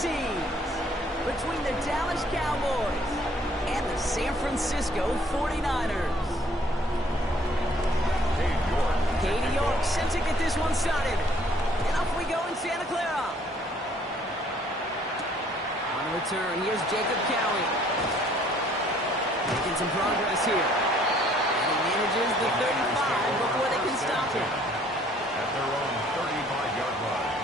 teams between the Dallas Cowboys and the San Francisco 49ers. Katie York set to get this one started. And off we go in Santa Clara. On the return, here's Jacob Cowie. Making some progress here. And he manages the 35 before they can stop him. At their own 35-yard line.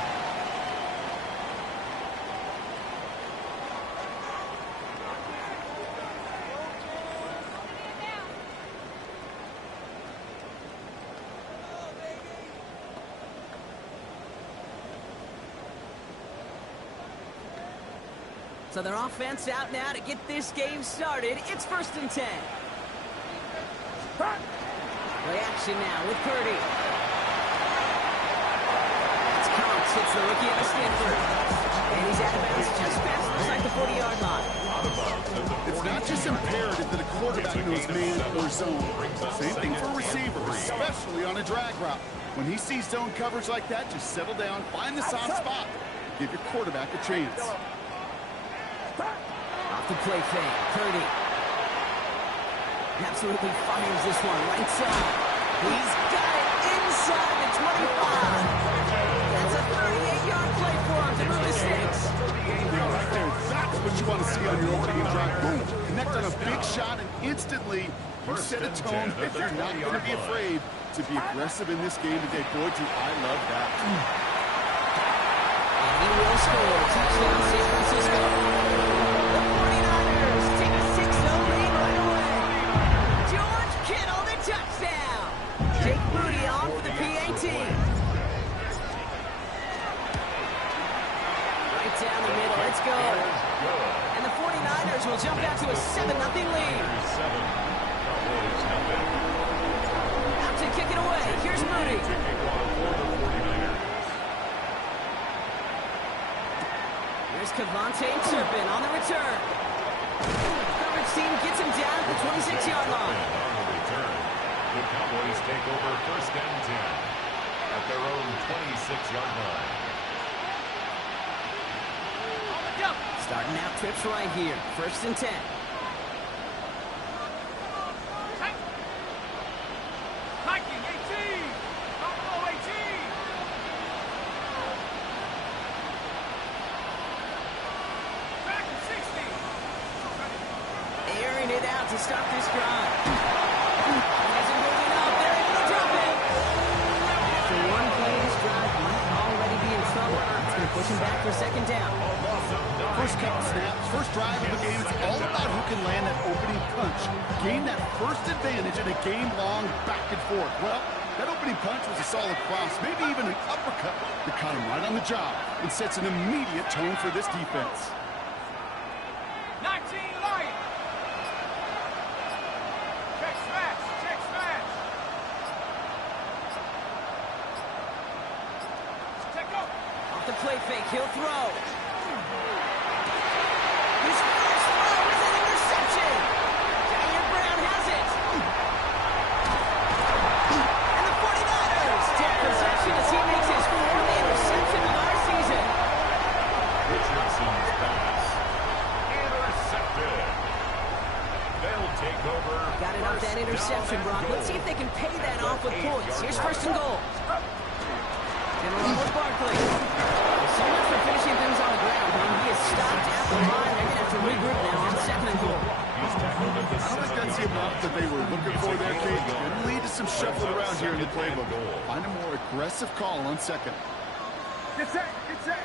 So their offense out now to get this game started. It's 1st and 10. Play action now with Purdy. That's Counts, hits the rookie out of Stanford. And he's out of bounds just past inside the 40-yard line. It's not just imperative that a quarterback knows man or zone. Same thing for a receiver, especially on a drag route. When he sees zone coverage like that, just settle down, find the soft spot. Give your quarterback a chance. Off the play fake, Purdy. Absolutely fires this one right side. He's got it inside the 25. That's a 38-yard play for him to move the sticks. Right there, that's what you want to see on your opening drive. Boom, connect on a big shot, and instantly you set a tone that you're not going to be afraid to be aggressive in this game today. Boy, do I love that. And he will score. Touchdown, San Francisco. The 49ers take a 6-0 lead right away. George Kittle, the touchdown. Jake Booty on for the PAT. Right down the middle, let's go. And the 49ers will jump out to a 7-0 lead. Out to kick it away, here's Moody. Here's Cavante Turpin on the return. Coverage team gets him down at the 26-yard line. On the return, the Cowboys take over 1st and 10 at their own 26-yard line. Starting out trips right here. 1st and 10. Hiking 18! Buffalo 18! Back to 60! Airing it out to start this drive. As it moving up, they're able to drop it. After one play, this drive might already be in trouble. It's going to push him back for 2nd down. First couple snaps, first drive of the game, it's all about who can land that opening punch. Gain that first advantage in a game-long back and forth. Well, that opening punch was a solid cross, maybe even an uppercut that caught him right on the job and sets an immediate tone for this defense. 19 Lions! Check smash! Check smash! Check go! Off the play fake, he'll throw. His first throw is an interception. Jair Brown has it. And the 49ers take possession as he makes his 4th interception of our season. Richardson's pass. Intercepted. They'll take over. Got it off that interception, Brock. Let's see if they can pay that off with points. Here's 1st and goal. Gonna run with Barkley. So much for finishing things on the ground. He is stopped at the line. They're gonna have to regroup now on 2nd and goal. I don't think that's the amount that they were looking for there, Kate. It's going to lead to some shuffling around here in the playbook. Find a more aggressive call on 2nd. Get set! Get set!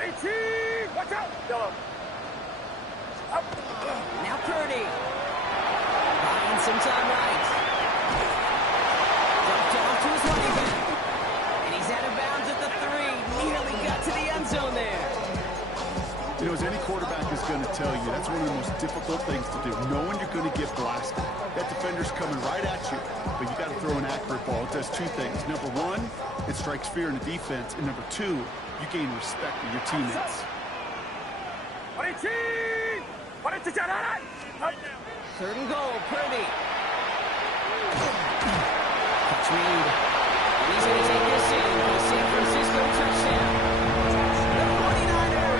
18! Watch out! Yellow. Up! Now Purdy. Buying some time right. Dumped off to his running back. And he's out of bounds at the 3. Nearly got to the end zone there. You know, as any quarterback is going to tell you, that's one of the most difficult things to do, knowing you're going to get blasted. That defender's coming right at you, but you got to throw an accurate ball. It does 2 things. Number 1, it strikes fear in the defense, and number 2, you gain respect of your teammates. 18! 3rd and goal, Purdy. Catch read. He's going to take this in for the San Francisco touchdown. The 49ers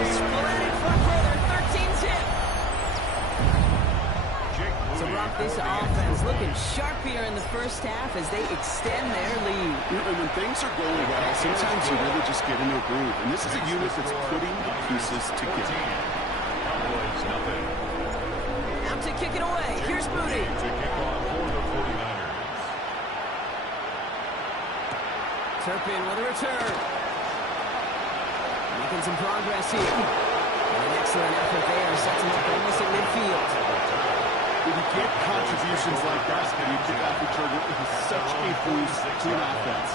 first half as they extend their lead. And when things are going well, sometimes you really just get into a groove. And this is a unit that's putting the pieces together. Cowboys nothing. Out to kick it away. Here's Moody. To kick off for the 49ers. Turpin with a return. Making some progress here. And an excellent effort there. Sets him up almost at midfield. When you get contributions like that, when you kick off return, it is such a boost to an offense.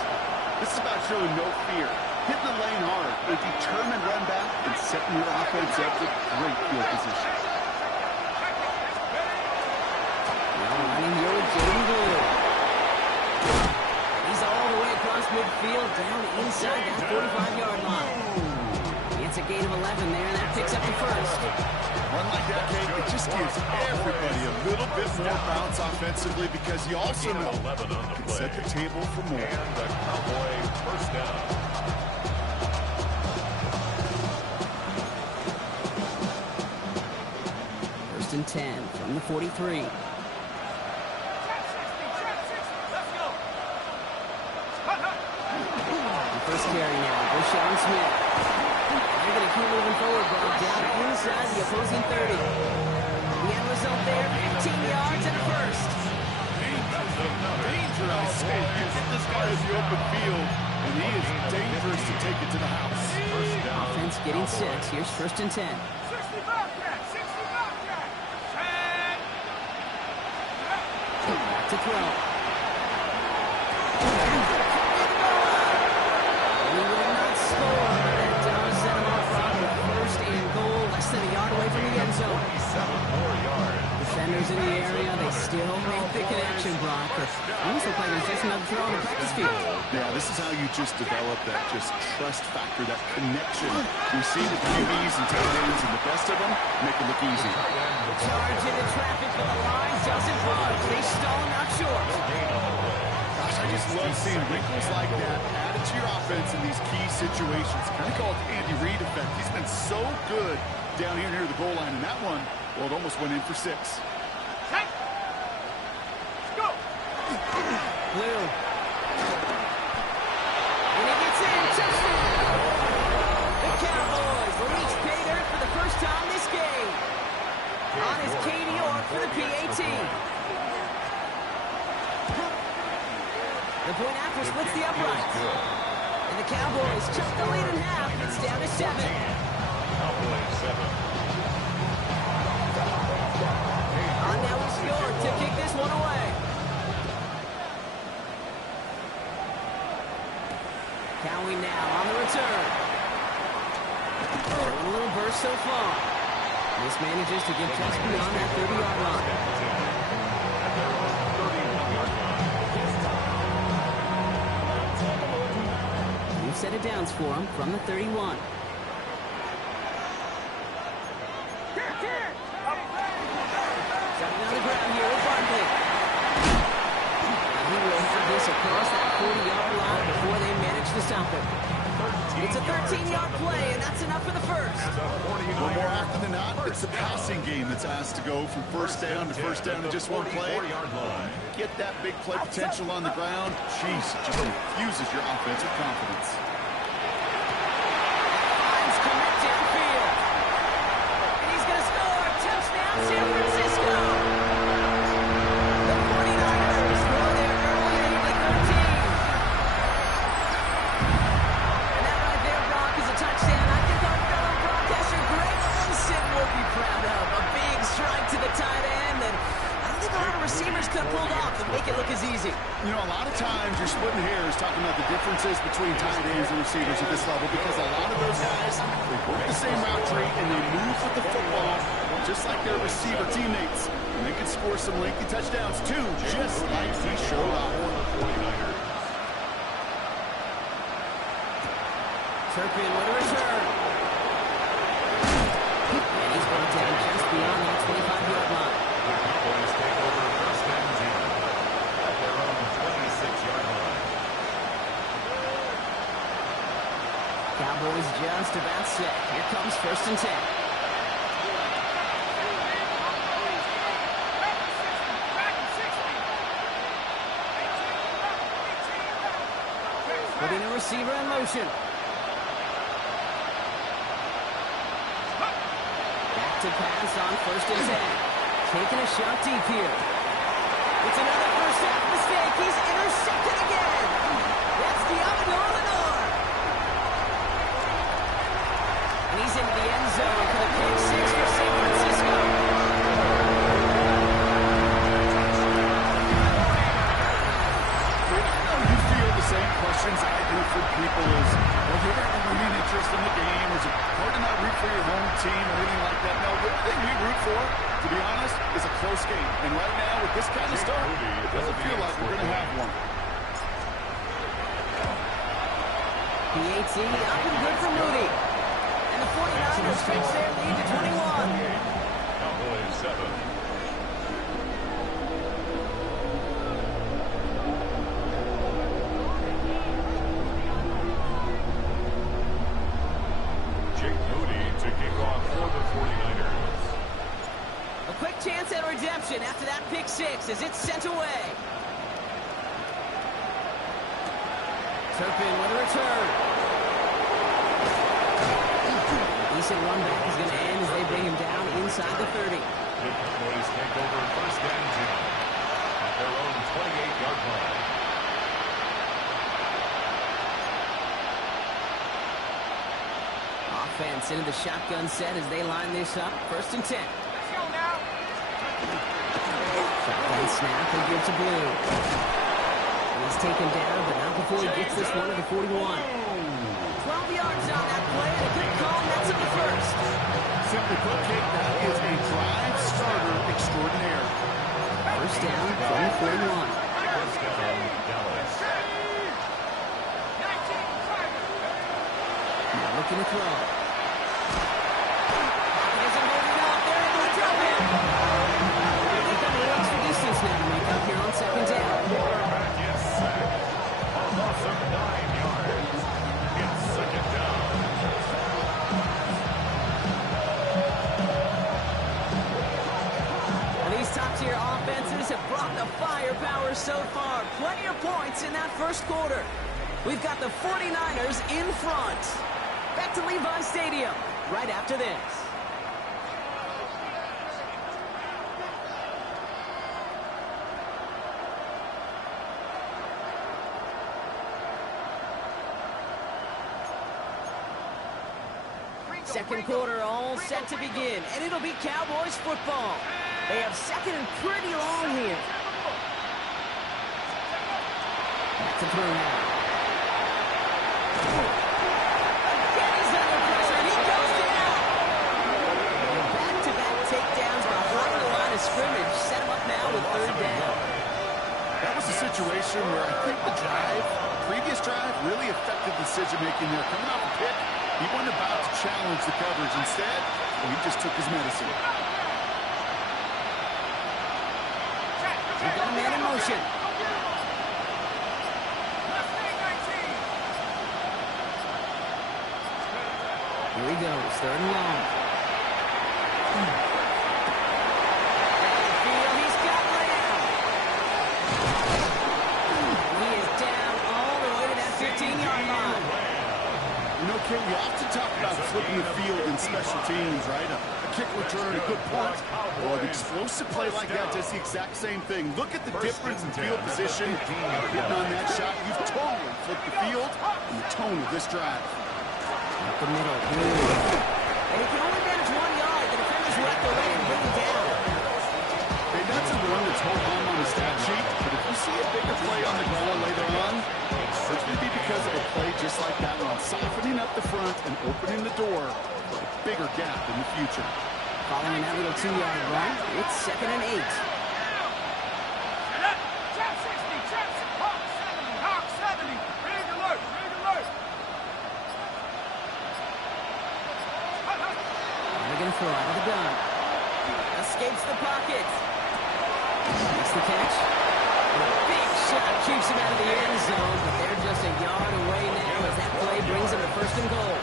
This is about showing no fear, hitting the lane hard, a determined run back, and setting your offense up with great field position. Now running the old Jaden Blue. He's all the way across midfield, down inside that 45-yard line. He gets a gain of 11 there, and that picks up the first. Run like that, Kate, it just gives everybody a little bit more bounce offensively because you also know you can set the table for more. And the Cowboy first down. First and 10 from the 43. The first carry now, Bushon Smith. They're going to keep moving forward, bro. Down inside the opposing 30. The end result there, 15 yards and a first. Danger, I say. You get this guy as the open field, and he is dangerous to take it to the house. Offense getting 6. Here's first and 10. 60 Bobcat! 60 Bobcat! And... Back to throw. He will not score, but that does set him off on the first and goal, less than a yard away from the end zone. 7 more yards. Defenders in the area, they still make the connection, Brock. It almost looks like it was just another throw on the practice field. Yeah, this is how you just develop that just trust factor, that connection. You see the QBs and tight ends, and the best of them make it look easy. Charge into traffic, but the line doesn't budge. They stall not short. Gosh, I just love seeing wrinkles like that added to your offense in these key situations. Kind of called the Andy Reid effect. He's been so good down here near the goal line, and that one, well, it almost went in for 6. Hey! Go! Blue. And he gets in. Touchdown. The Cowboys will reach pay dirt for the first time this game. On is Katie Orr for the PAT. The point after splits the uprights. And the Cowboys chuck the lead in half. It's down to 7. Cowboys 7. On now is York to kick this one away. Cowie now on the return. Showing a little burst so far. This manages to get just beyond that 30-yard line. New set of downs for him from the 31. Setting on the ground here with Barkley. And he will have this across that 40-yard line before they manage to stop it. It's a 13-yard play, and that's enough for the first. Well, more often than not, it's the passing game that's asked to go from first down in just one play. Get that big play potential on the ground. Jeez, it just infuses your offensive confidence. Finds Clement downfield. And he's going to score. Touchdown, San Francisco. The 49ers throw their early lead to 13. And that right there, Brock, is a touchdown. I think our fellow broadcaster Greg Olsen will be proud of. A big strike to the tight end, and I don't think a lot of receivers could have pulled off to make it look as easy. You know, a lot of times you're splitting hairs talking about the differences between tight ends and receivers at this level because a lot of those guys, they work the same route tree and they move with the football just like their receiver teammates. And they can score some lengthy touchdowns too, just like he showed off. Turpin with a return. And he's brought down just beyond that 25-yard line. The Cowboys take over first and 10 at their own 26-yard line. Cowboys just about set. Here comes first and 10. receiver in motion. Back to pass on 1st and 10. Taking a shot deep here. It's another first half mistake. He's intercepted again. That's the Amador Lenore. And he's into the end zone for the pick 6 for San Francisco. Same questions I do for people is, well, do you have any interest in the game? Is it hard to not root for your home team or anything like that? No, the only thing we root for, to be honest, is a close game. And right now, with this kind of start, it doesn't feel like we're going to have one. PAT up and good for Moody. And the 49ers stretch their lead to 21. Cowboys 7. Chance at redemption after that pick 6 as it's sent away. Turpin with a return. Decent run back is going to end as they bring him down inside the 30. The Cowboys take over 1st and 10 at their own 28-yard line. Offense into the shotgun set as they line this up. 1st and 10. Shotgun snap and gives to Blue. He's taken down, but not before he gets this one to the 41. 12 yards on that play, and a good call, and that's in the 1st. Simply put, Kate, that is a drive starter extraordinaire. 1st down from the 41. 1st down, Dallas. Now looking to throw. Isn't holding up. They're able to drop him. Distance now to make up here on 2nd down. Quarterback is sacked. A loss of 9 yards. It's 2nd down. Well, these top-tier offenses have brought the firepower so far. Plenty of points in that 1st quarter. We've got the 49ers in front. Back to Levi Stadium right after this. Second quarter all set to begin, and it'll be Cowboys football. They have 2nd and pretty long here. Back to throw now. Again, he's under pressure, and he goes down. Back-to-back takedowns behind the line of scrimmage. Set him up now with 3rd down. That was a situation where I think the previous drive, really affected decision-making there. Coming off the pick, he wasn't about to challenge the coverage. Instead, he just took his medicine. We've got a man in motion. Here he goes, 3rd and long. He's got Lamb. He is down all the way to that 15-yard line. You know, Ken, we often talk about flipping the field in special teams, right? A kick return, a good punt, or an explosive play like that does the exact same thing. Look at the difference in field position. Hitting on that shot, you've totally flipped the field and the tone of this drive. Up the middle. And he can only manage 1 yard. The defenders were at the way and bring him down. Hey, that's a run that's hold on the stat sheet, but if you see a bigger play on the goal later on, it's going to be because of a play just like that one, softening up the front and opening the door for a bigger gap in the future. Following that little 2-yard run, it's 2nd and 8. Throw out of the gun. Escapes the pocket. Makes the catch. A big shot keeps him out of the end zone, but they're just a yard away now as that play brings him to 1st and goal.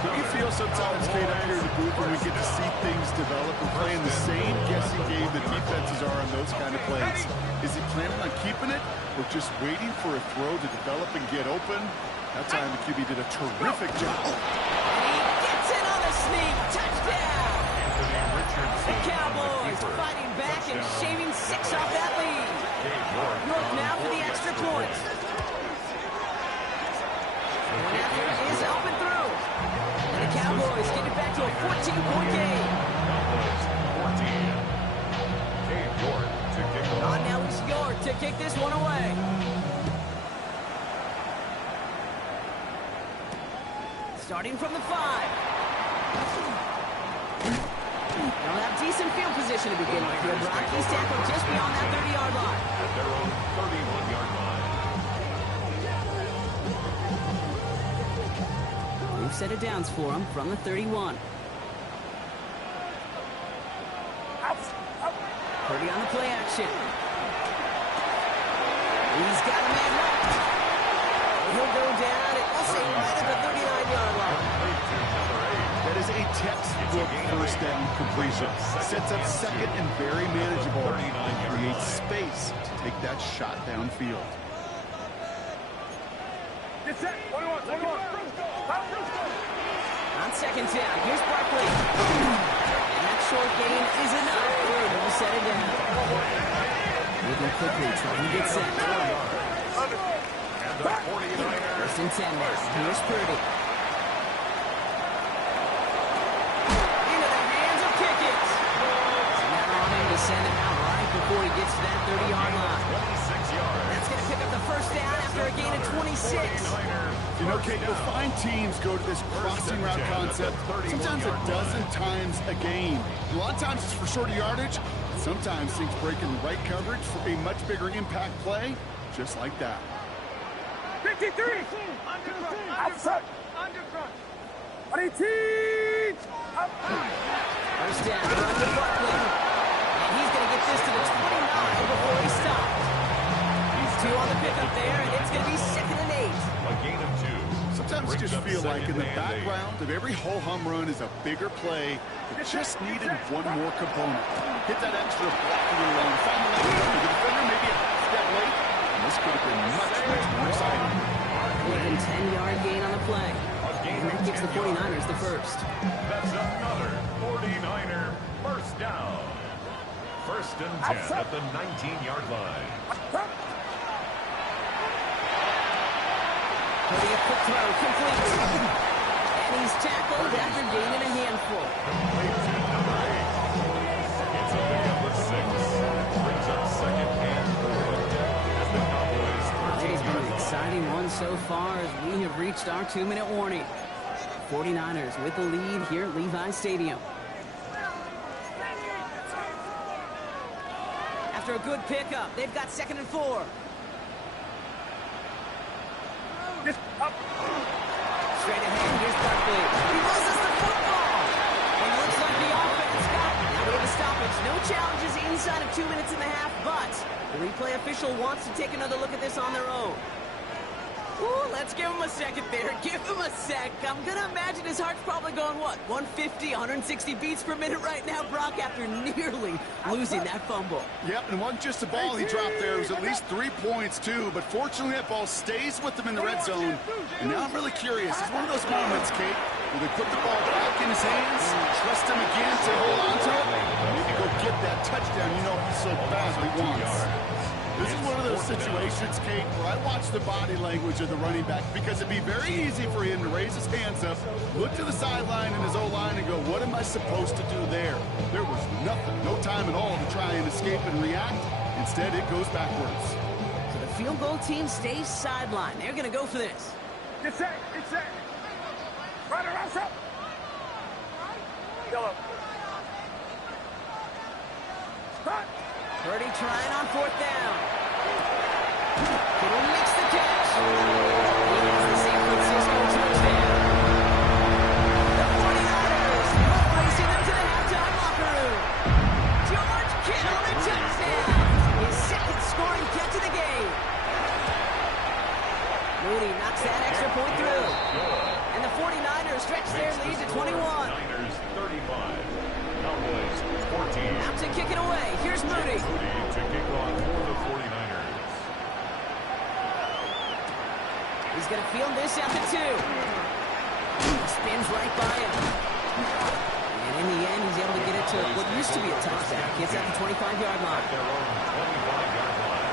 Do you feel sometimes, Kate, out here in the booth when we get to see things develop and playing the same guessing game the defenses are on those kind of plays? Is he planning on keeping it or just waiting for a throw to develop and get open? That time the QB did a terrific job. And he gets it on the sneak. Touchdown! The Cowboys fighting back and shaving 6 off that lead. York now for the extra point. Point after is up and through. And the Cowboys get it back to a 14-point game. Now it's York to kick this one away. Starting from the 5. They'll have decent field position to begin with. The Rockies tackle just beyond that 30-yard line. At their own 31-yard line. We've set it downs for him from the 31. Purdy on the play action. He's got a man left. He'll go down and we'll say right at the 39-yard line. That is a textbook first down completion. Sets up second and very manageable. Creates space to take that shot downfield. Get set. 21. On second down, here's Barkley. And that short gain is enough. Purdy will set it down. Moving quickly, trying to get set. First and 10 now. Here's Purdy. Into the hands of Pickett. Now on him to send him out right before he gets to that 30-yard line. 26 yards. That's going to pick up the first down after a gain of 26. You know, Kate, you'll find teams go to this crossing route concept sometimes a dozen times a game. A lot of times it's for shorter yardage. Sometimes things break in the right coverage for a much bigger impact play, just like that. 53. Outside. Underfront. 18. First down, run to Barkley. And he's going to get this to the 29 before he stops. He's 2 on the pickup there, and it's going to be 2nd and 8. A gain of 2. Sometimes you just feel like in the background of every ho-hum run is a bigger play that just needed one more component. Hit that extra blocking run, find the lane to the defender, maybe a half step late, and this could have been much more exciting. More than 10-yard gain on the play. And that gives the 49ers the first. That's another 49er first down. First and 10 at the 19-yard line. Putting a quick throw, complete. And he's tackled after gaining a handful. Complete to number 8. It's a pickup of 6. Brings up second and 4. As the Cowboys It's been an exciting one so far as we have reached our 2-minute warning. 49ers with the lead here at Levi Stadium. After a good pickup, they've got 2nd and 4. Straight ahead, here's Barkley. He loses the football. And looks like the offense got it. Now we have a stoppage. No challenges inside of 2 minutes and a half, but the replay official wants to take another look at this on their own. Ooh, let's give him a second there. Give him a sec. I'm going to imagine his heart's probably going, what, 150, 160 beats per minute right now, Brock, after nearly losing that fumble. Yep, and it wasn't just the ball he dropped there. It was at least 3 points, too. But fortunately, that ball stays with him in the red zone. And now I'm really curious. It's one of those moments, Kate, where they put the ball back in his hands, trust him again to hold on to it, and maybe go get that touchdown you know he so badly wants. This is one of those situations, Kate, where I watch the body language of the running back because it'd be very easy for him to raise his hands up, look to the sideline in his O-line and go, what am I supposed to do there? There was nothing, no time at all to try and escape and react. Instead, it goes backwards. So the field goal team stays sideline. They're going to go for this. Get set. Right around up. Yellow. Cut. Purdy trying on 4th down. Kittle makes the catch. He has the San Francisco touchdown. The 49ers racing them to the halftime locker room. George Kittle, the touchdown. His 2nd scoring catch of the game. Mooney knocks that extra point through. And the 49ers He's going to field this at the 2. Spins right by him. And in the end, he's able to get it to what used to be a touchback. Gets at the 25-yard line. Their own 25-yard line.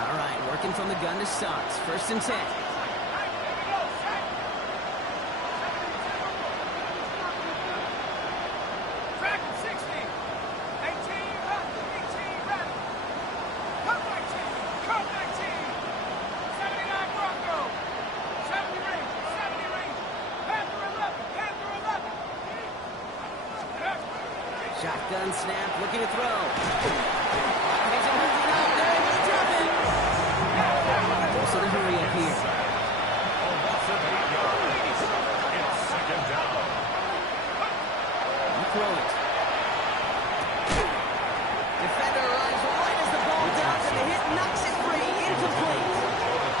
All right, working from the gun to start. 1st and 10. Shotgun snap, looking to throw. He's moving up, they're able to drop it. Also the hurry up here. A loss of 8 yards. It's 2nd down. You throw it. Defender arrives right as the ball does, and the hit knocks it free. Incomplete.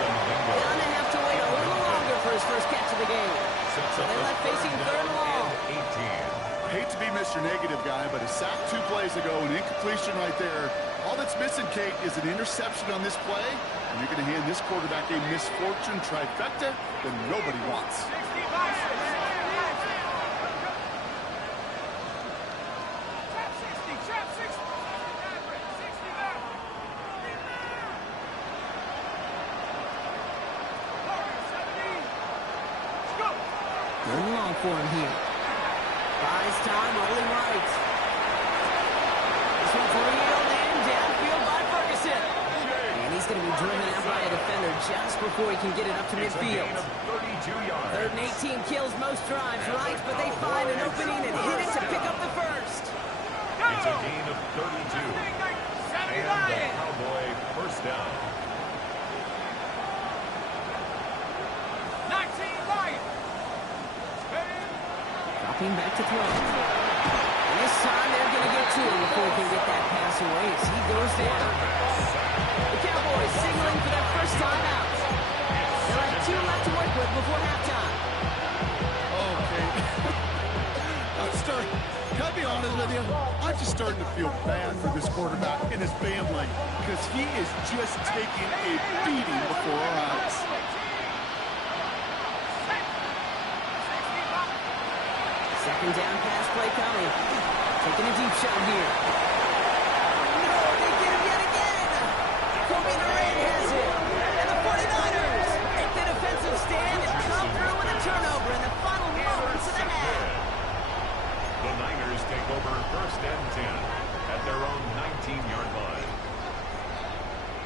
Gonna have to wait a little longer for his first catch of the game. So they're left facing 3rd and long. 18. Hate to be Mr. Negative guy, but a sack 2 plays ago, an incompletion right there. All that's missing, Kate, is an interception on this play. And you're going to hand this quarterback a misfortune trifecta that nobody wants. Third and long for him here. Buys time, rolling right. This one's reeled in, downfield by Ferguson. And he's going to be driven out by a defender just before he can get it up to It's a midfield. gain of 32 yards. 3rd and 18 kills most drives, right? But they find an opening and hit it to pick up the first. It's a gain of 32. And the Cowboy 1st down. Dropping back to throw. And this time they're going to get to him before he can get that pass away as he goes down. The Cowboys signaling for their first time out. They'll have 2 left to work with before halftime. Okay. Can I be honest with you? I'm just starting to feel bad for this quarterback and his family because he is just taking a beating before our eyes. Second down pass play coming. Taking a deep shot here. No, they get him yet again. Kobe Durant has it. And the 49ers make the defensive stand and come through with a turnover in the final moments of the half. The Niners take over 1st and 10 at their own 19-yard line.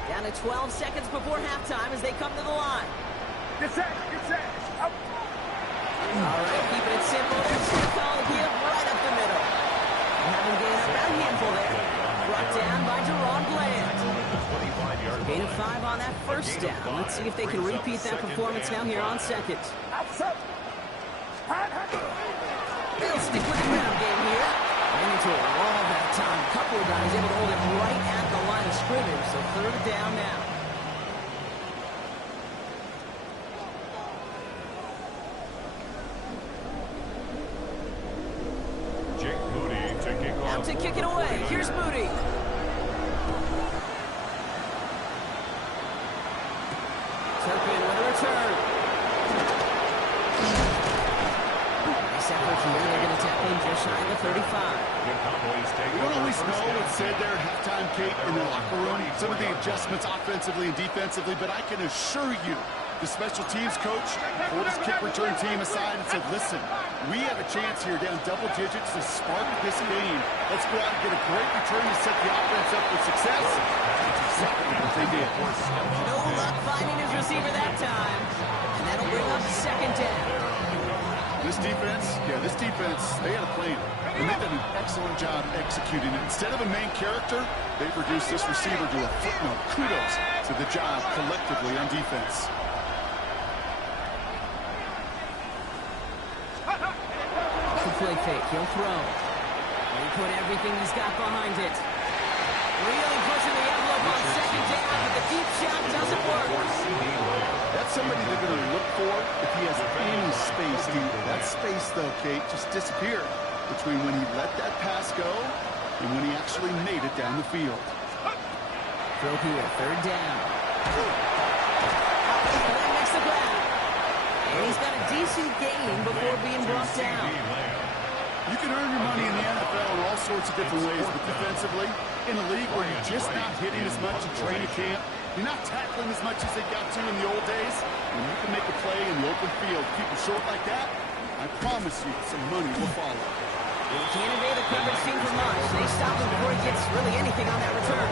Down to 12 seconds before halftime as they come to the line. Get set. Up. All right, keeping it simple. There's the call here right up the middle. And having gained about a handful there. Brought down by Deron Bland. Gain of 5 on that 1st down. Let's see if they can repeat that performance now here on 2nd. They'll stick with the ground game here. Ran into a wall that time. A couple of guys able to hold it right at the line of scrimmage. So 3rd down now. Out to kick it away. Here's Moody. Turpin with a return. Nice effort from there. They're going to tackle him just shy of the 35. We don't always know what's said there at halftime, Kate, in the locker room. Some of the adjustments offensively and defensively, but I can assure you, the special teams coach pulled his kick return team aside and said, listen, we have a chance here down double digits to spark this game. Let's go out and get a great return to set the offense up for success. That's exactly what they did. No luck finding his receiver that time. And that'll bring up 2nd down. This defense, they had a plan. And they did an excellent job executing it. Instead of a main character, they reduced this receiver to a footnote. Kudos to the job collectively on defense. Play fake, he'll throw. And he put everything he's got behind it. Really pushing the envelope on 2nd down, but the deep shot doesn't work. That's somebody they're going to look for if he has any space deep. That space, though, Kate, just disappeared between when he let that pass go and when he actually made it down the field. Throw here, third down. That makes the ground. And he's got a decent gain before being brought down. You can earn your money in the NFL in all sorts of different ways, but defensively, in a league where you're just not hitting as much in training camp, you're not tackling as much as they got to in the old days, when you can make a play in the open field, keep it short like that, I promise you some money will follow. He can't evade the coverage team for much. They stop him before he gets really anything on that return.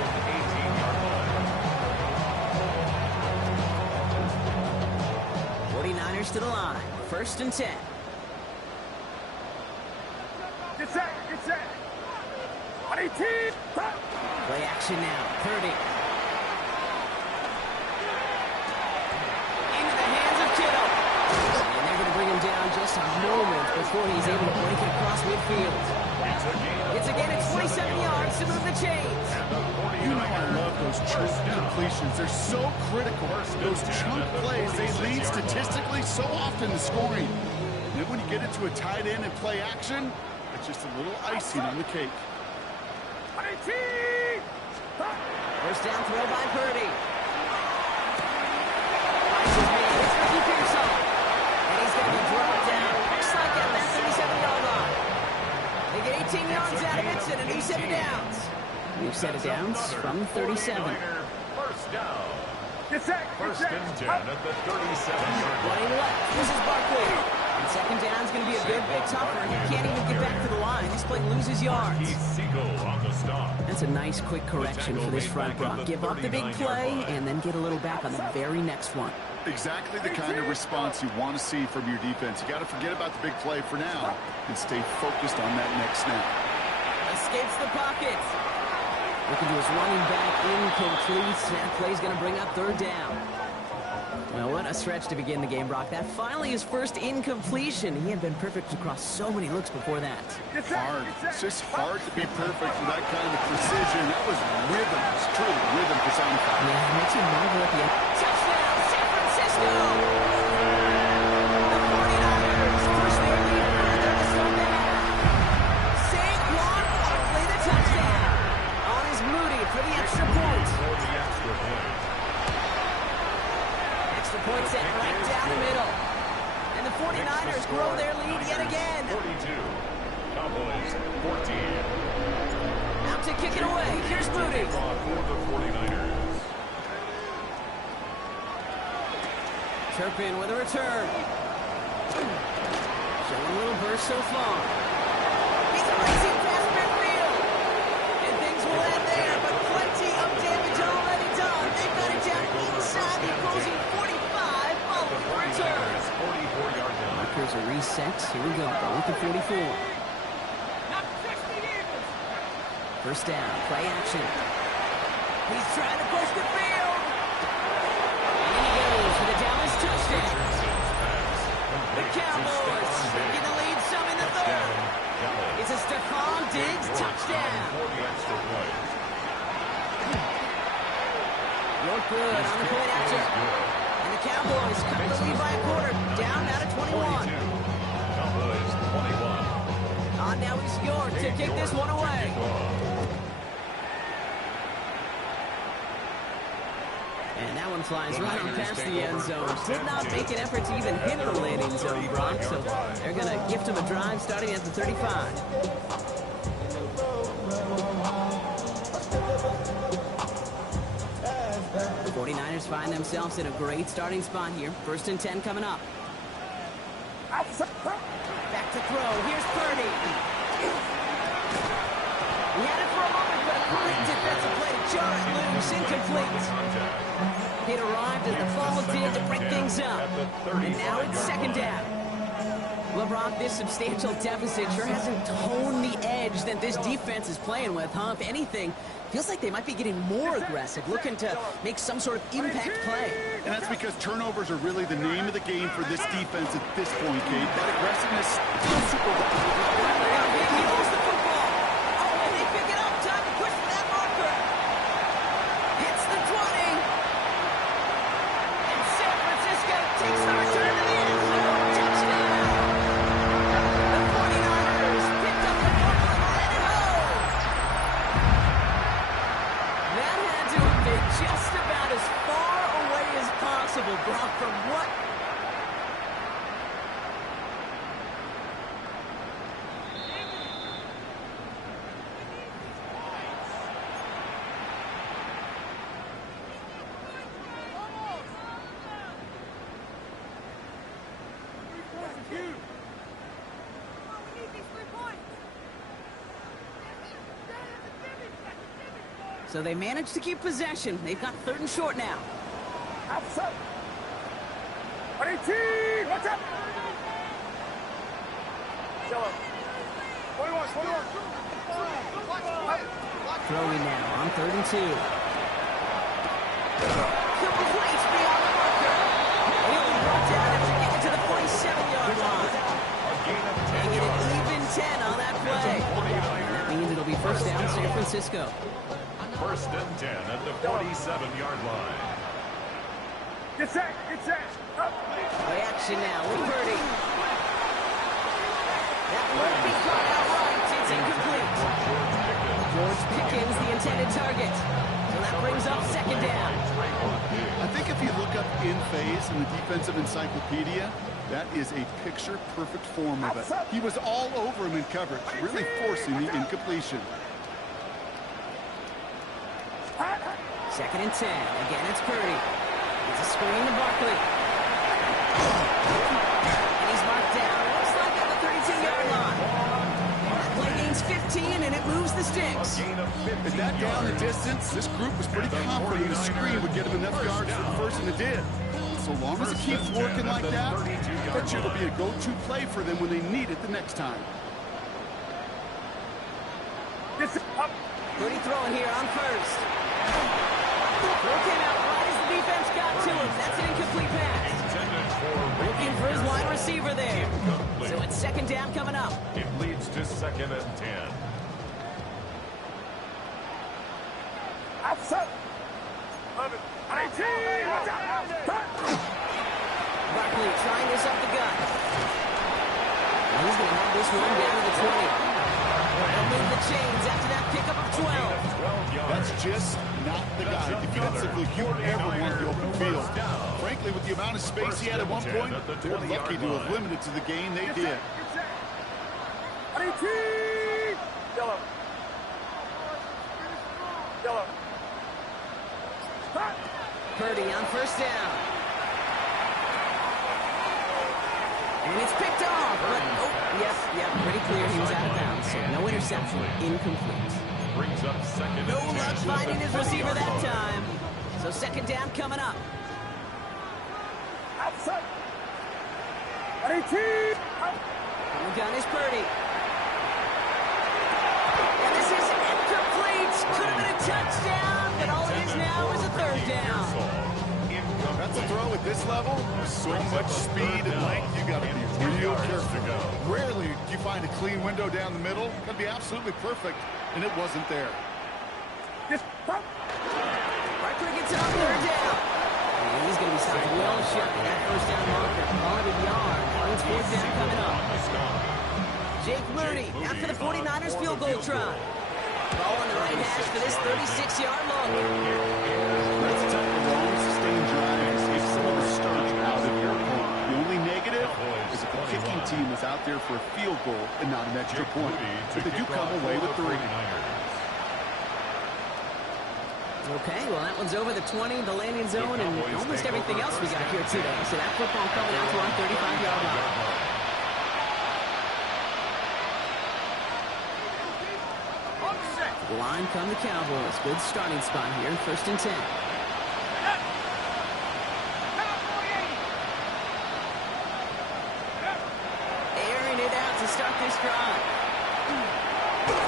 49ers to the line. 1st and 10. Get set, get set. 18. Play action now. 30. Into the hands of Kittle. And they're going to bring him down just a moment before he's able to break it across midfield. It's again at 27 yards to move the chains. You know I love those true completions. They're so critical. Those chunk plays, they lead statistically so often to scoring. And then when you get into a tight end and play action, it's just a little icing on the cake. 18. First down throw by Purdy. Finds his man. It's Ricky Pearson. And he's going to be dropped down. Looks like at that 37-yard line. They get 18 yards out of it and a new set of downs. New set of downs from 37. First down. Get set, get First set. and 10 at the 37-yard line. Running left. This is Barkley. And second down's going to be a good bit tougher. He can't even get back to the line. This play loses yards. On the stop. That's a nice quick correction for this front block. Give up the big play and then get a little back on the very next one. Exactly the kind of response you want to see from your defense. You got to forget about the big play for now and stay focused on that next snap. Escapes the pocket. Looking to his running back, incomplete. That play's going to bring up third down. Well, what a stretch to begin the game, Brock. That finally his first incompletion. He had been perfect across so many looks before that. Hard. It's just hard to be perfect with that kind of precision. That was rhythm. It's truly rhythm personified. Yeah, it makes you marvel at the end. Touchdown, San Francisco! The 49ers push their lead further to start the half. Saquon Barkley, the touchdown. On is Moody for the extra point. Extra point set right down the middle. And the 49ers grow their lead yet again. 42. Cowboys 14. Out to kick it away. Here's Moody. For the 49ers. Turpin with a return. Showing a little burst so far. He's racing past midfield. And things will end there, but plenty of damage already done. They've got it down inside the opposing 45 following the return. 44-yard line. Markers are reset. Here we go. Going with the 44. First down. Play action. He's trying to push the field. And he goes for the Dallas touchdown. The Cowboys taking the lead some in the third. It's a Stephon Diggs touchdown. Look good on the point after. And the Cowboys cut the lead by a quarter. Down now to 21. Cowboys 21. On now is York to kick this one away. And that one flies right on past the end zone. Did not make an effort to even hit the landing zone, Brock. So they're going to gift him a drive starting at the 35. The 49ers find themselves in a great starting spot here. 1st and 10 coming up. Back to throw. Here's Purdy. He had it for a moment, but a great defensive play to jar it loose. Incomplete. It arrived as the ball did to break things up. And now it's second down. Well, Brock, this substantial deficit sure hasn't toned the edge that this defense is playing with, huh? If anything, feels like they might be getting more aggressive, looking to make some sort of impact play. And that's because turnovers are really the name of the game for this defense at this point, Kate. That aggressiveness is super He lost the football. Oh, and they pick it up. Time to push for that marker. Hits the 20. And San Francisco takes the return to the end zone. Touchdown. The 49ers picked up the ball and ran it home. Unbelievable, Brock. From what? So they managed to keep possession. They've got 3rd and short now. Outside. 18. Watch out. Yellow. 21. Throwing now on 3rd and 2. Complete beyond the marker. He'll be brought down after getting to the 47-yard line. Making it even 10 on that play. That means it'll be first down San Francisco. 1st and 10 at the 47-yard line. Get set. Up. Play action now with Purdy. That won't be caught outright. It's incomplete. George Pickens, the intended target. So that brings up 2nd down. I think if you look up in phase in the defensive encyclopedia, that is a picture-perfect form of it. He was all over him in coverage, really forcing the incompletion. 2nd and 10. Again, it's Purdy. It's a screen to Barkley. And he's marked down. Looks like at the 32-yard line. That play gains 15, and it moves the sticks. At that down the distance, this group was pretty confident the screen would get him enough yards for the first, and it did. So long as it keeps working like that, I bet you it'll be a go-to play for them when they need it the next time. Purdy throwing here on 1st. Throw came out right as the defense got to him. That's an incomplete pass. Looking for his wide receiver there. So it's 2nd down coming up. It leads to 2nd and 10. Outside. 18. Watch out. Barkley trying this up the gut. And he's going to have this one down to the 20. They'll move the chains after that pickup of 12. That's just not the guy defensively you ever want the open field. Frankly, with the amount of space he had at one point, they're lucky to have limited to the game they did. 18. Yellow. Purdy on 1st down. And it's picked off. But, yep, pretty clear he was out of bounds. So no interception, incomplete. Brings up 2nd No and 10. luck finding his receiver that time. So 2nd down coming up. Outside. 18. On the gun is Purdy. And this is incomplete. Could have been a touchdown, but all it is now is a 3rd down. That's a throw at this level. So much speed and length, you got to be real careful. Rarely do you find a clean window down the middle. Got to be absolutely perfect, and it wasn't there. Barkley gets it on 3rd down. And he's going to be stopped well shut at that 1st down marker. All of a yard. Now it's 4th down coming up. Jake Moody after the 49ers field goal try. Ball on the right hash for this 36-yard long. That's a type of long, sustained drive. It's some of the starch out of your opponent. The only negative is if the kicking team is out there for a field goal and not an extra point. But they do come away with 3. Okay, well, that one's over the 20, the landing zone, and almost everything else we got here today. So that football coming out to our 35-yard line. Line come the Cowboys. Good starting spot here, 1st and 10. Airing it out to start this drive. Oh,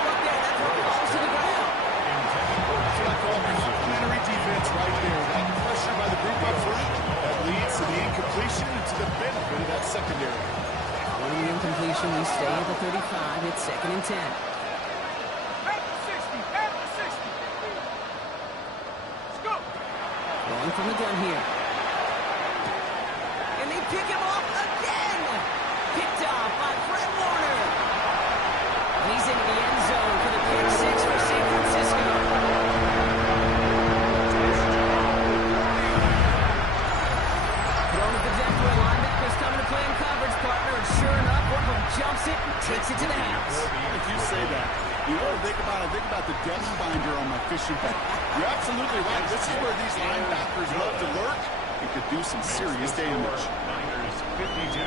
look there, that ball falls to the ground. That's what I call complimentary defense right there. That pressure by the group up front, that leads to the incompletion and to the benefit of that secondary. Following the incompletion, we stay at the 35. It's 2nd and 10. Rolling from the gun here. And they pick him off again. Picked off by Fred Warner. And he's into the end zone for the pick 6 for San Francisco. it and takes it to the house. If you say that, you know what I think about the depth finder on my fishing pole. You're absolutely right. This is where these linebackers love to lurk. It could do some serious damage. Niners 52.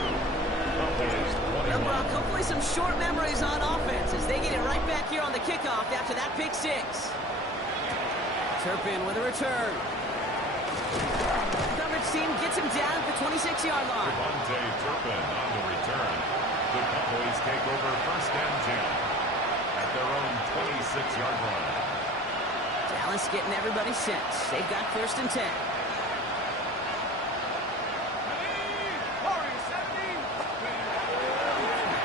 Cowboys 21. Well, Brock, hopefully some short memories on offense as they get it right back here on the kickoff after that pick six. Turpin with a return. Coverage team gets him down at the 26-yard line. Devontae Turpin on the return. The Cowboys take over first and 10 at their own 26-yard line. Dallas getting everybody set. They've got first and 10.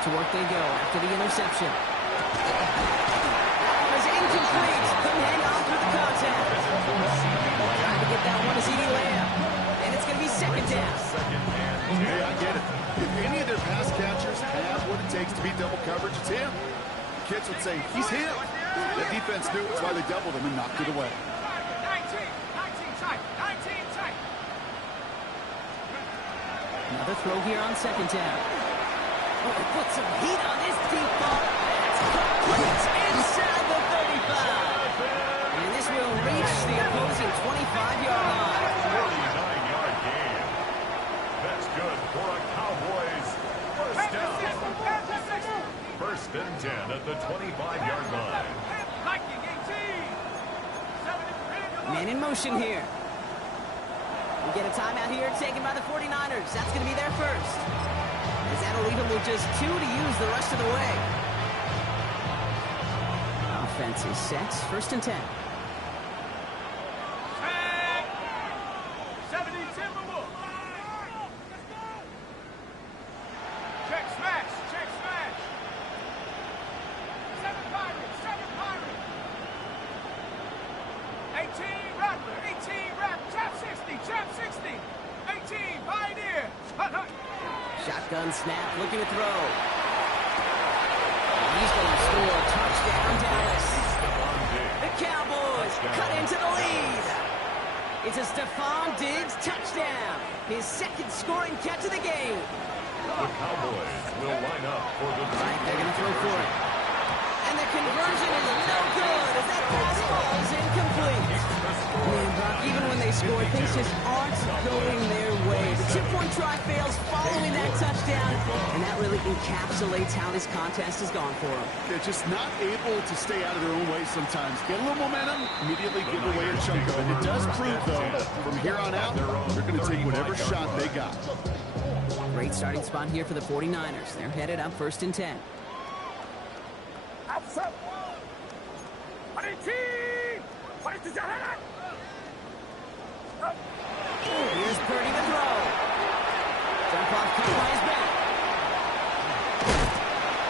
To work they go after the interception. That was incomplete. Couldn't hang on through the contact. Trying to get that one to CD Lamb. And it's going to be second down. Hey, I get it. If any of their pass catchers have what it takes to beat double coverage, it's him. Kids would say, he's him. The defense knew it's why they doubled him and knocked it away. 19 tight. Another throw here on second down. Oh, put some heat on this deep ball. That's complete inside the 35. And this will reach the opposing 25-yard line. 49-yard gain. That's good for a Cowboys first down. First and 10 at the 25-yard line. Man in motion here. We get a timeout here taken by the 49ers. That's going to be their first. As that'll leave them with just 2 to use the rest of the way. Offense is set. First and 10. 70 Timberwolves. Check smash. 7 Pirates. 18 Rattler. Trap 60. 18 Pioneer. Shotgun snap, looking to throw. And he's going to score a touchdown, Dallas. The Cowboys cut into the lead. It's a Stephon Diggs touchdown. His second scoring catch of the game. The Cowboys will line up for the Right, they're going to throw for it. And the conversion is no good as that pass falls incomplete. Man, Brock, even when they score, things just aren't going their way. The two-point try fails following that touchdown, and that really encapsulates how this contest has gone for them. They're just not able to stay out of their own way sometimes. Get a little momentum, immediately give away a chunk of it. It does prove, though, from here on out, they're going to take whatever shot they got. Great starting spot here for the 49ers. They're headed up first and 10. Here's Purdy to throw. Jump off cut by his back.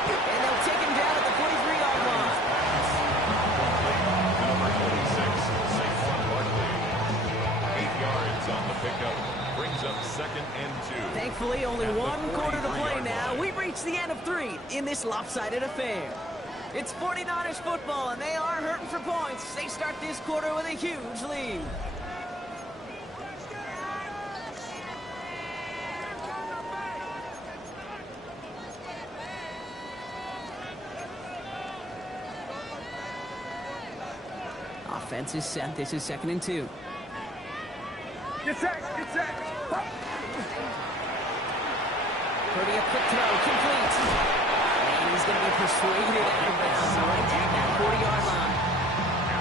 And they'll take him down at the 43-yard line. number 26, Saquon Barkley. 8 yards on the pickup. Brings up second and 2. Thankfully, only one quarter to play now. We've reached the end of 3 in this lopsided affair. It's 49ers football, and they are hurting for points. They start this quarter with a huge lead. Offense is set. This is second and 2. Get set. Purdy, a quick throw, complete. And he's going to be persuaded out of bounds right at that 40-yard line.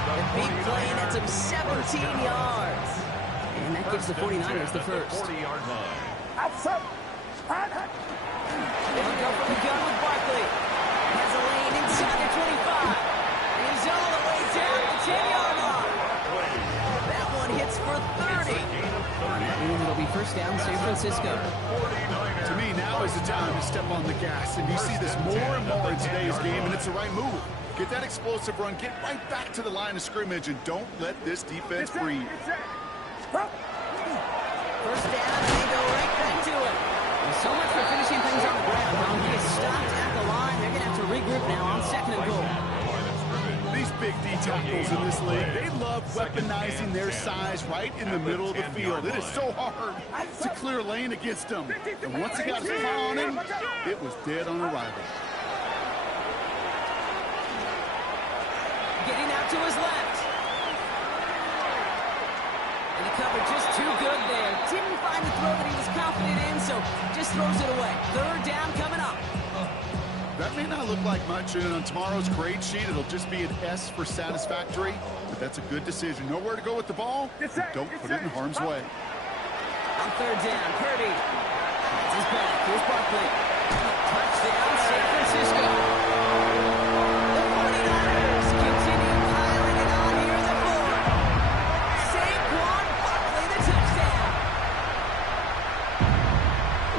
The big play, that's him 17 yards. And that gives the 49ers the first. 40-yard line. They'll go from the gun with Barkley. Has a lane inside the 25. And he's all the way down the 10-yard line. That one hits for 30. And that means it'll be first down San Francisco. To me, now is the time to step on the gas. And you see this more and more in today's game, and it's the right move. Get that explosive run, get right back to the line of scrimmage, and don't let this defense breathe. First down, and they go right back to it. And so much for finishing things on the ground. Well, he is stopped at the line. They're going to have to regroup now on second and goal. These big D tackles in this league, they love weaponizing their size right in the middle of the field. It is so hard to clear lane against them. And once he got his claw on him, it was dead on arrival. to his left. And he covered just too good there. Didn't find the throw that he was confident in, so just throws it away. Third down coming up. That may not look like much, and on tomorrow's grade sheet, it'll just be an S for satisfactory, but that's a good decision. Nowhere to go with the ball, don't put it in harm's way. On third down, Purdy. That's his back. Here's Barkley. Touchdown, San Francisco. The 49ers continue piling it on here in the fourth. Saquon Barkley, the touchdown.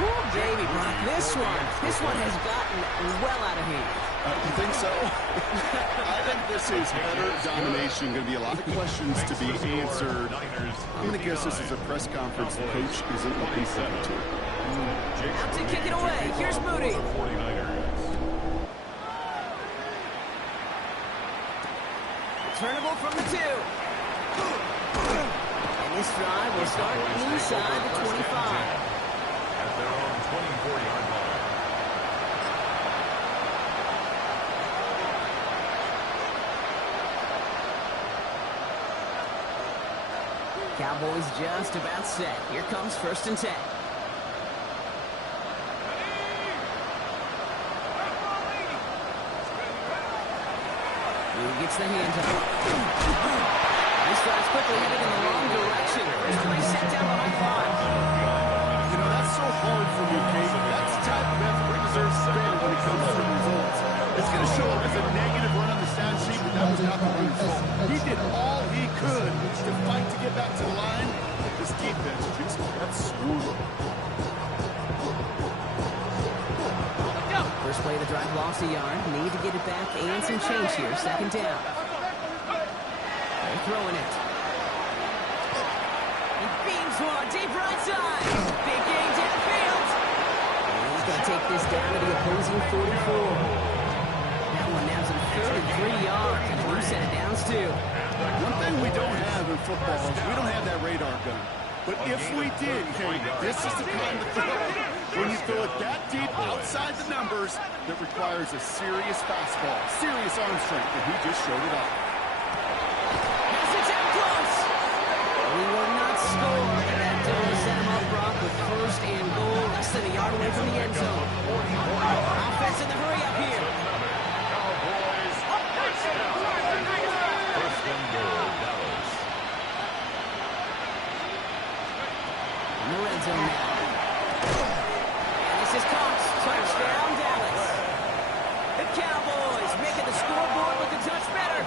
Ooh, baby, Brock, this one has gotten well out of hand. You think so? I think this is better domination. Going to be a lot of questions to be answered. I'm going to guess this is a press conference the coach isn't looking forward to. Out to kick it away. Here's Moody. Returnable from the 2. And this drive will start inside the 25. At their own 24-yard line. Cowboys just about set. Here comes 1st and 10. He gets the handoff. This drive's quickly headed in the wrong direction. First play set down the right line. You know, that's so hard for me, Kate. That's the type of effort that deserves credit when it comes to the results. It's going to show up as a negative run on the stat sheet, but that was not the run's fault. He did all he could to fight to get back to the line. This defense just kept swooning. First play of the drive lost a yard. Need to get it back and some change here. 2nd down. They're throwing it. He beams one deep right side. Big gain downfield. And he's going to take this down to the opposing 44. That one now's at 33 yards. And a new set of downs too. One thing we don't have in football is we don't have that radar gun. But if we did, Kate, this is the kind of throw. When you throw it that deep outside the numbers, that requires a serious fastball, serious arm strength, and he just showed it off. Yes, it's out close. We will not score. And that does set him up, Brock, with 1st and goal, less than a yard away from the end zone. Offense in the hurry up here. Cowboys, first and goal, Dallas. In the red zone now. This is Cox. Touchdown, Dallas. The Cowboys making the scoreboard look a touch better.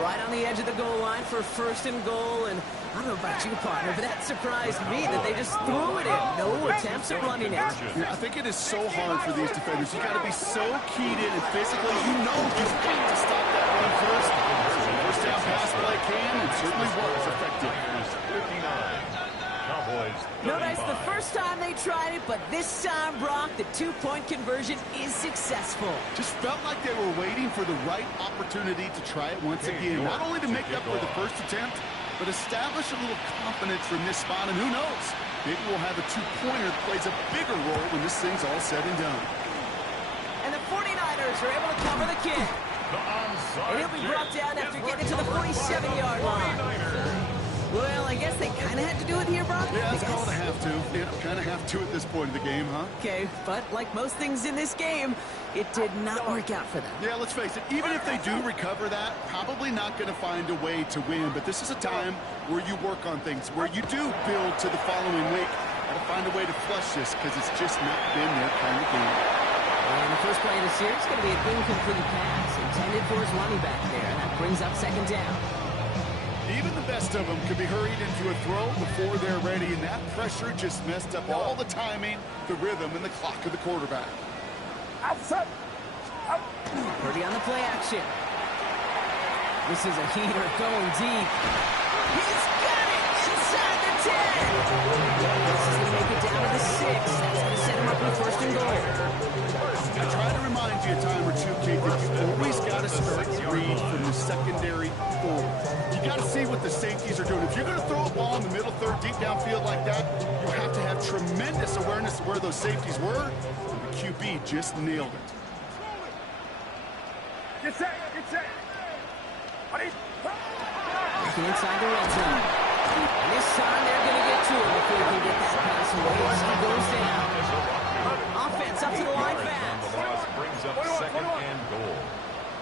Right on the edge of the goal line for 1st and goal. And I don't know about you, partner, but that surprised me that they just threw it in. No attempts at running it. Yeah, I think it is so hard for these defenders. You got to be so keyed in and physically, you know you've got to stop that run first. First down pass play can and certainly was effective. 59. Cowboys. No, that's the first time they tried it, but this time, Brock, the 2-point conversion is successful. Just felt like they were waiting for the right opportunity to try it once again. Not only to make up for the first attempt, but establish a little confidence from this spot. And who knows, maybe we'll have a 2-pointer that plays a bigger role when this thing's all said and done. And the 49ers are able to cover the kick. And he'll be brought down after getting to the 47-yard line. Well, I guess they kind of had to do it here, Brock. Yeah, it's called a have to. Yeah, kind of have to at this point in the game, huh? Okay, but like most things in this game, it did not work out for them. Yeah, let's face it, even if they do recover that, probably not going to find a way to win. But this is a time where you work on things, where you do build to the following week. Got to find a way to flush this because it's just not been their kind of game. And the first play of the series is going to be an incomplete pass intended for his running back there. And that brings up 2nd down. Even the best of them could be hurried into a throw before they're ready, and that pressure just messed up all the timing, the rhythm, and the clock of the quarterback. Outside. Out. Purdy on the play action. This is a heater going deep. He's got it inside the 10. This is going to make it down to the 6. That's going to set him up with 1st and goal. I try to remind you a time or two, Kate, that you always got to start to read from the secondary forward. You got to see what the safeties are doing. If you're going to throw a ball in the middle third, deep downfield like that, you have to have tremendous awareness of where those safeties were. And the QB just nailed it. Get set. Get Looking inside the red zone. And this time they're going to get to it before he can get that pass away. As he goes down. Offense up to the line fast. The loss brings up second and goal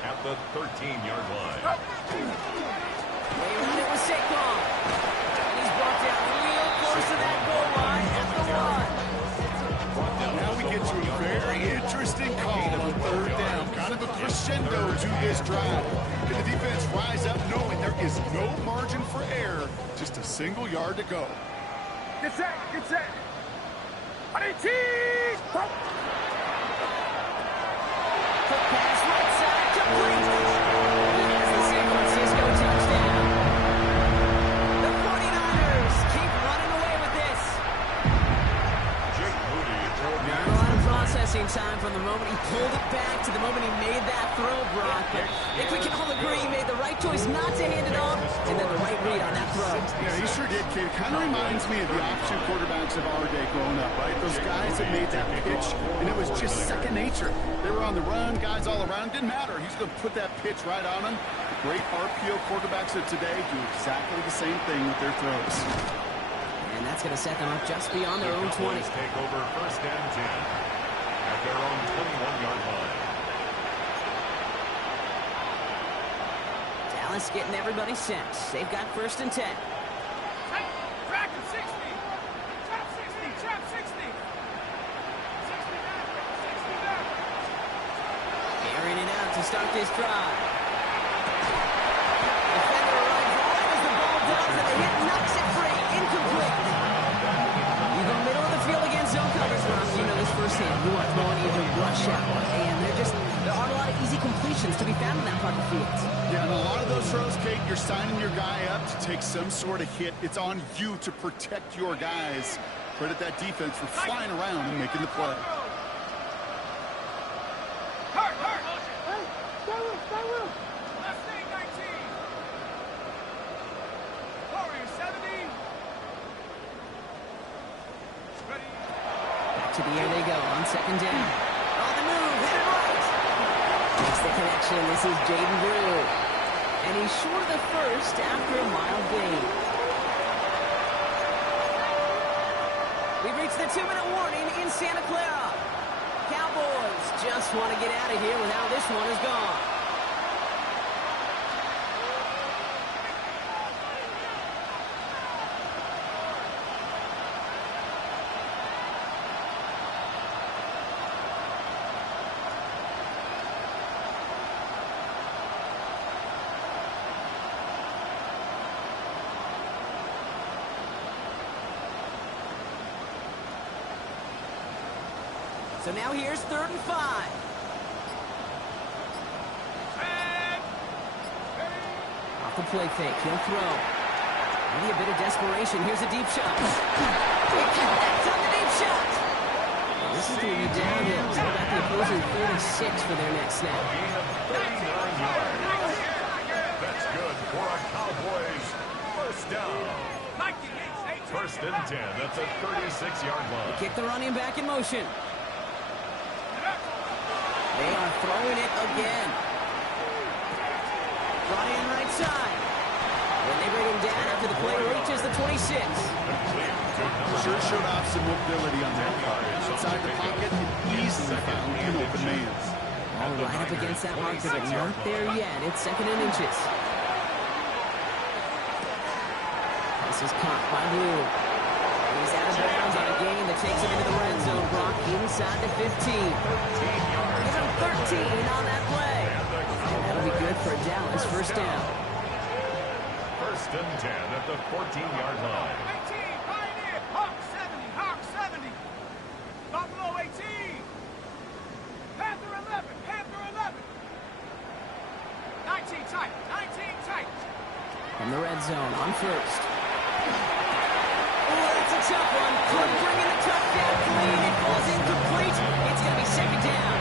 at the 13-yard line. They run it with Saquon. And he's brought down real close to that goal line at the one. Now we get to a very interesting call on third down. Kind of a crescendo to this drive. Can the defense rise up knowing there is no margin for error? Just a single yard to go. Get set, get set. Quick pass right side, complete. Here's the San Francisco touchdown. The 49ers keep running away with this. Jake Moody for the Not a lot of processing time from the moment he pulled it back to the moment he made that throw, Brock. But I think we can all agree he made the right choice not to hand it off, and then the right read on that throw. Yeah, he sure did, kid. Kind of reminds me of the offshoot quarterbacks of our day growing up, right? Those guys that made that pitch, and it was just second nature. They were on the run, guys all around. Didn't matter. He's going to put that pitch right on them. The great RPO quarterbacks of today do exactly the same thing with their throws. And that's going to set them up just beyond their own 20. Take over first and 10 at their own 21-yard line. Dallas getting everybody set. They've got first and 10. Track him, 60. Trap 60, trap 60. 60 back. Airing it out to start this drive. Defender arrives right as the ball does, and the hit knocks it free. Incomplete. You go middle of the field against zone coverage, Ross. You know this firsthand. You are throwing either rush out, and there aren't a lot of easy completions to be found in that part of the field. Yeah, and a lot of those throws, Kate, you're signing your guy up to take some sort of hit. It's on you to protect your guys. Credit that defense for flying around and making the play. Hurt, hurt. Stay with. Left thing, 19. Warrior, 70. Ready. Back to the air they go on second down. On the move, headed right. Makes the connection. This is Jaden Brew. And he's short of the first after a mild gain. We've reached the 2-minute warning in Santa Clara. Cowboys just want to get out of here with how this one is gone. So now here's 3rd and 5. Off the play fake, he'll throw. Maybe a bit of desperation. Here's a deep shot. He connects on the deep shot. This is going to be downhill. How about the opposing 36 for their next snap? Gain of 39 yards. That's good for a Cowboys first down. First and 10 at the 36-yard line. Kick the running back in motion. They are throwing it again. Brought in right side. When they bring him down after the play reaches the 26. Sure showed off some mobility on that part. Inside the pocket and easily found an open man. All right up against that marker, but not there yet. It's 2nd and inches. This is caught by Blue. He's out of bounds on a gain that takes him into the red zone. Brock inside the 15. Give him 13 on that play. And that'll be good for Dallas. First down. First and 10 at the 14-yard line. 18, Pioneer, Hawk 70, Hawk 70. Buffalo 18. Panther 11, Panther 11. 19 tight, 19 tight. From the red zone on first. Oh, that's a tough one. Couldn't bring in the touchdown lead. It falls incomplete. It's going to be 2nd down.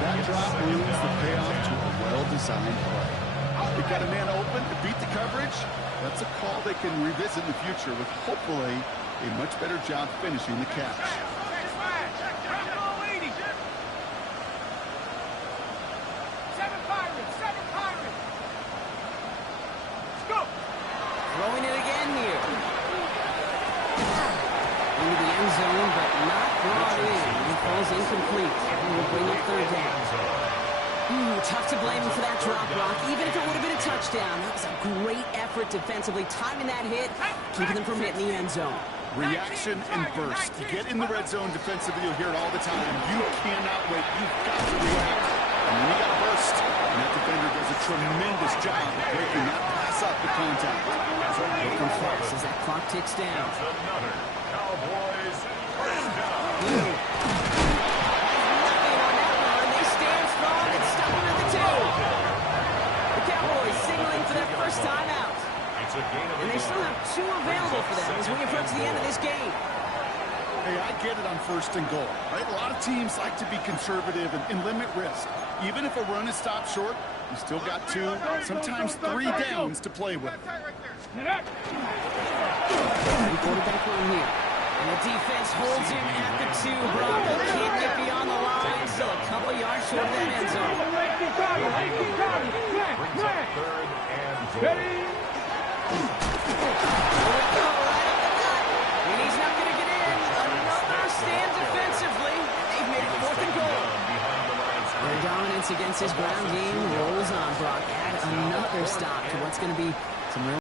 That drop ruins the payoff to a well-designed play. They got a man open to beat the coverage. That's a call they can revisit in the future with hopefully a much better job finishing the catch. Buffalo 80. 7 Pirates. Not brought in. He falls incomplete. And will bring up third down. Tough to blame him for that drop, Brock. Even if it would have been a touchdown, that was a great effort defensively, timing that hit, keeping them from hitting the end zone. Reaction and burst. You get in the red zone defensively, you'll hear it all the time. You cannot wait. You've got to react. And when you got a burst, and that defender does a tremendous job of breaking that pass up to contact. Looking close as that clock ticks down. Another Cowboys first down. Nothing on that one. They stand strong and stop him at the 2. The Cowboys signaling for their first time out. It's a gain of And they still have 2 available for them as we approach the end of this game. Hey, I get it on first and goal, right? A lot of teams like to be conservative and limit risk. Even if a run is stopped short, you still got 2, sometimes 3 downs to play with. Quarterback run here. And the defense holds him at the 2. Bronco can't get beyond the line, so a couple yards short of that end zone. Brings up third and goal. And he's not going to get in. Another stand defensively. They've made it 4th and goal. Their dominance against his ground game rolls on. Brock add another stop to what's going to be some real